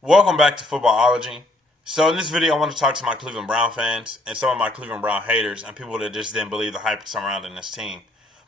Welcome back to Footballology. So in this video, I want to talk to my Cleveland Brown fans and some of my Cleveland Brown haters and people that just didn't believe the hype surrounding this team.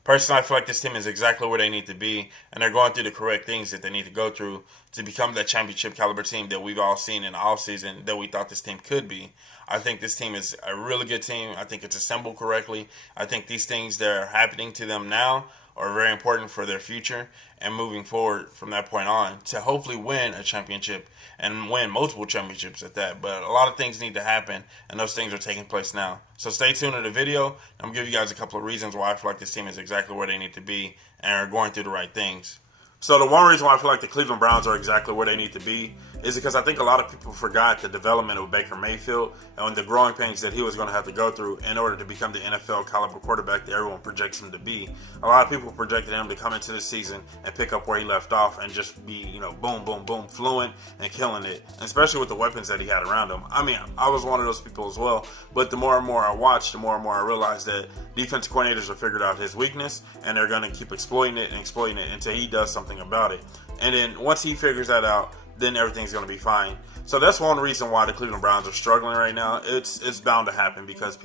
Personally, I feel like this team is exactly where they need to be, and they're going through the correct things that they need to go through to become that championship caliber team that we've all seen in the offseason that we thought this team could be. I think this team is a really good team. I think it's assembled correctly. I think these things that are happening to them now are very important for their future and moving forward from that point on to hopefully win a championship and win multiple championships at that. But a lot of things need to happen, and those things are taking place now. So stay tuned to the video. I'm going to give you guys a couple of reasons why I feel like this team is exactly where they need to be and are going through the right things. So the one reason why I feel like the Cleveland Browns are exactly where they need to be is because I think a lot of people forgot the development of Baker Mayfield and the growing pains that he was going to have to go through in order to become the NFL caliber quarterback that everyone projects him to be. A lot of people projected him to come into the season and pick up where he left off and just be, boom, boom, boom, fluent and killing it, and especially with the weapons that he had around him. I mean, I was one of those people as well, but the more and more I watched, the more and more I realized that defensive coordinators have figured out his weakness and they're going to keep exploiting it until he does something about it. And then once he figures that out, then everything's going to be fine. So that's one reason why the Cleveland Browns are struggling right now. It's bound to happen because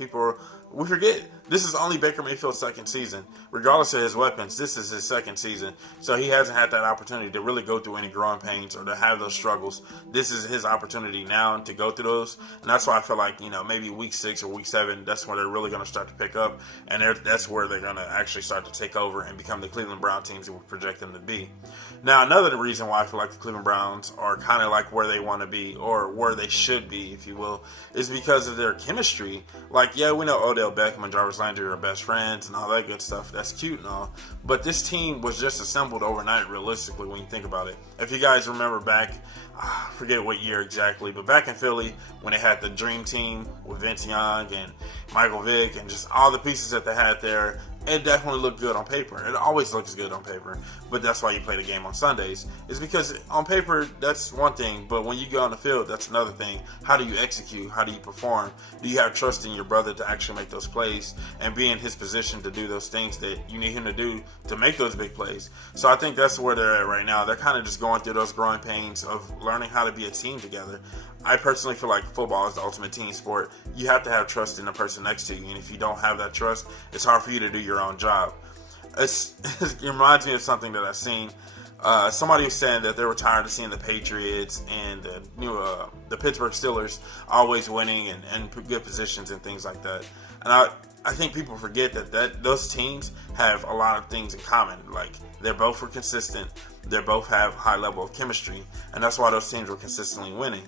we forget this is only Baker Mayfield's second season. Regardless of his weapons, this is his second season. So he hasn't had that opportunity to really go through any growing pains or to have those struggles. This is his opportunity now to go through those. And that's why I feel like, maybe week 6 or week 7, that's where they're really going to start to pick up. And that's where they're going to actually start to take over and become the Cleveland Brown teams that we project them to be. Now, another reason why I feel like the Cleveland Browns are kind of like where they want to be or where they should be, if you will, is because of their chemistry. Like, yeah, we know Odell Beckham and Jarvis Landry are best friends and all that good stuff. That's cute and all. But this team was just assembled overnight, realistically, when you think about it. If you guys remember back, I forget what year exactly, but back in Philly, when they had the Dream Team with Vince Young and Michael Vick and just all the pieces that they had there, it definitely looked good on paper. It always looks good on paper, but that's why you play the game on Sundays. It's because on paper, that's one thing, but when you go on the field, that's another thing. How do you execute? How do you perform? Do you have trust in your brother to actually make those plays and be in his position to do those things that you need him to do to make those big plays? So I think that's where they're at right now. They're kind of just going through those growing pains of learning how to be a team together. I personally feel like football is the ultimate team sport. You have to have trust in the person next to you, and if you don't have that trust, it's hard for you to do your own job. It reminds me of something that I've seen. Somebody was saying that they were tired of seeing the Patriots and the Pittsburgh Steelers always winning and good positions and things like that. And I think people forget that those teams have a lot of things in common. Like, they both were consistent. They both have high level of chemistry, and that's why those teams were consistently winning.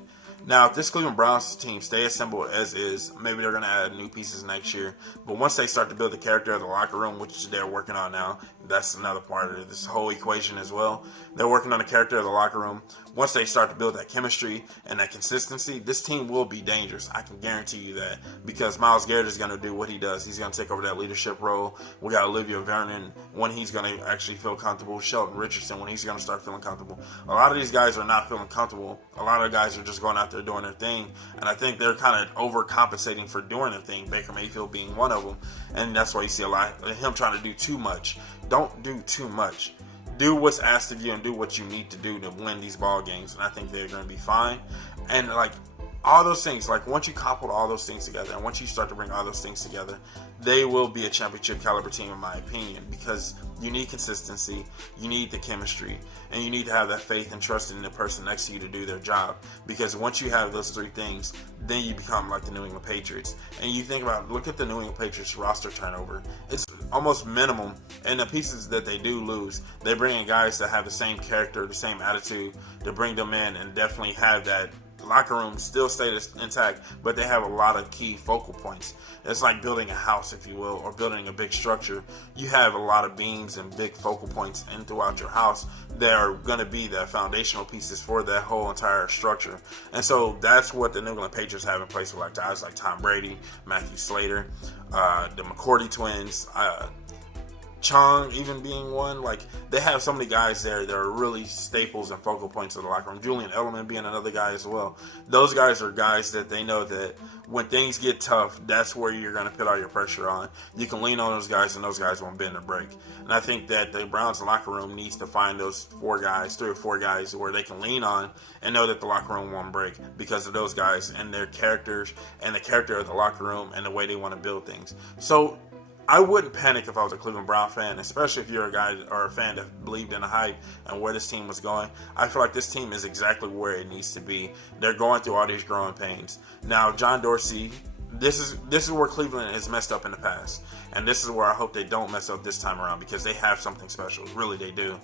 Now, if this Cleveland Browns team stay assembled as is, maybe they're going to add new pieces next year. But once they start to build the character of the locker room, which they're working on now, that's another part of this whole equation as well. They're working on the character of the locker room. Once they start to build that chemistry and that consistency, this team will be dangerous. I can guarantee you that, because Myles Garrett is going to do what he does. He's going to take over that leadership role. We got Olivia Vernon when he's going to actually feel comfortable. Shelton Richardson when he's going to start feeling comfortable. A lot of these guys are not feeling comfortable. A lot of guys are just going out there doing their thing, and I think they're kind of overcompensating for doing their thing, Baker Mayfield being one of them, and that's why you see a lot of him trying to do too much. Don't do too much. Do what's asked of you and do what you need to do to win these ball games, and I think they're going to be fine. And like all those things, like once you couple all those things together and once you start to bring all those things together, they will be a championship caliber team in my opinion, because you need consistency, you need the chemistry, and you need to have that faith and trust in the person next to you to do their job. Because once you have those three things, then you become like the New England Patriots. And you think about, look at the New England Patriots roster turnover. It's almost minimum, and the pieces that they do lose, they bring in guys that have the same character, the same attitude, to bring them in and definitely have that locker room still stay intact, but they have a lot of key focal points. It's like building a house, if you will, or building a big structure. You have a lot of beams and big focal points in throughout your house that are going to be the foundational pieces for that whole entire structure. And so that's what the New England Patriots have in place with like guys like Tom Brady, Matthew Slater, the McCourty twins, Chung even being one. Like, they have so many guys there that are really staples and focal points of the locker room. Julian Edelman being another guy as well. Those guys are guys that they know that when things get tough, that's where you're going to put all your pressure on. You can lean on those guys, and those guys won't bend or break. And I think that the Browns locker room needs to find those 3 or 4 guys where they can lean on and know that the locker room won't break because of those guys and their characters and the character of the locker room and the way they want to build things. So I wouldn't panic if I was a Cleveland Brown fan, especially if you're a guy or a fan that believed in the hype and where this team was going. I feel like this team is exactly where it needs to be. They're going through all these growing pains. Now, John Dorsey, this is where Cleveland has messed up in the past. And this is where I hope they don't mess up this time around because they have something special. Really, they do.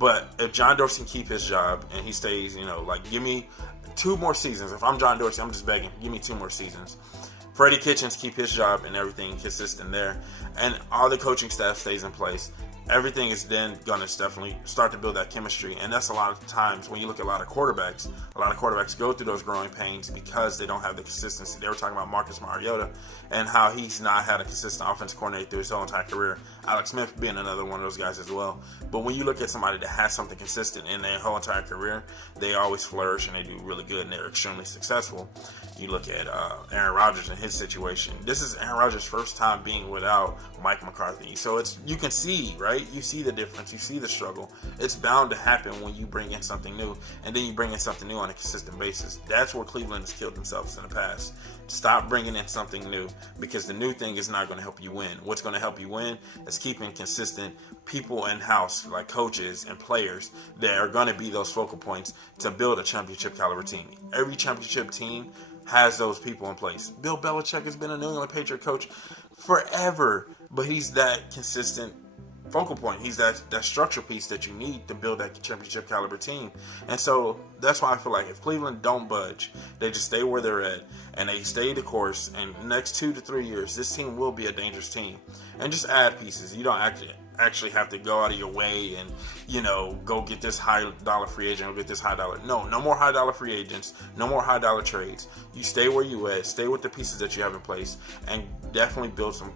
But if John Dorsey can keep his job and he stays, give me 2 more seasons. If I'm John Dorsey, I'm just begging, give me 2 more seasons. Freddie Kitchens keep his job and everything consistent there, and all the coaching staff stays in place. Everything is then going to definitely start to build that chemistry, and that's a lot of times when you look at a lot of quarterbacks go through those growing pains because they don't have the consistency. They were talking about Marcus Mariota and how he's not had a consistent offensive coordinator through his whole entire career. Alex Smith being another one of those guys as well. But when you look at somebody that has something consistent in their whole entire career, they always flourish and they do really good and they're extremely successful. You look at Aaron Rodgers and his situation. This is Aaron Rodgers' first time being without Mike McCarthy. So you can see, right? You see the difference. You see the struggle. It's bound to happen when you bring in something new, and then you bring in something new on a consistent basis. That's where Cleveland has killed themselves in the past. Stop bringing in something new because the new thing is not going to help you win. What's going to help you win is keeping consistent people in-house, like coaches and players, that are going to be those focal points to build a championship caliber team. Every championship team has those people in place. Bill Belichick has been a New England Patriot coach forever, but he's that consistent focal point. He's that structure piece that you need to build that championship caliber team. And so that's why I feel like if Cleveland don't budge, they just stay where they're at and they stay the course, and the next 2 to 3 years, this team will be a dangerous team. And just add pieces. You don't actually have to go out of your way and go get this high dollar free agent or get this high dollar. No more high dollar free agents, no more high dollar trades. You stay where you at, stay with the pieces that you have in place, and definitely build some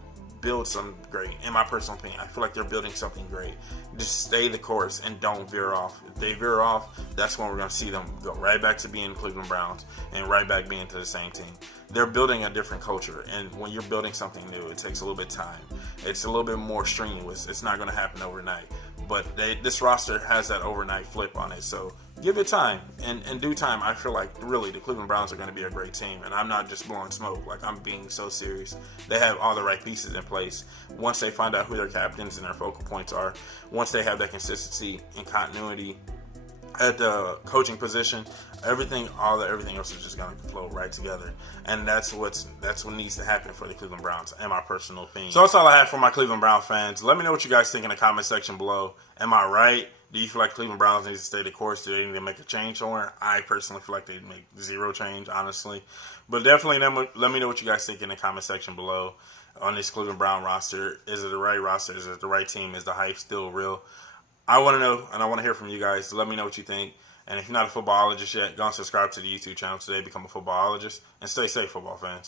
great. In my personal opinion, I feel like they're building something great. Just stay the course and don't veer off. If they veer off, that's when we're going to see them go right back to being Cleveland Browns and right back being to the same team. They're building a different culture, and when you're building something new, it takes a little bit of time. It's a little bit more strenuous. It's not going to happen overnight. But this roster has that overnight flip on it, so give it time. And in due time, I feel like really the Cleveland Browns are going to be a great team, and I'm not just blowing smoke. Like, I'm being so serious. They have all the right pieces in place. Once they find out who their captains and their focal points are, once they have that consistency and continuity at the coaching position, everything else is just going to flow right together, and that's what needs to happen for the Cleveland Browns, in my personal opinion. So that's all I have for my Cleveland Brown fans. Let me know what you guys think in the comment section below. Am I right? Do you feel like Cleveland Browns need to stay the course? Do they need to make a change somewhere? I personally feel like they make zero change, honestly. But definitely let me know what you guys think in the comment section below on this Cleveland Brown roster. Is it the right roster? Is it the right team? Is the hype still real? I want to know, and I want to hear from you guys. So let me know what you think. And if you're not a footballologist yet, go and subscribe to the YouTube channel today. Become a footballologist. And stay safe, football fans.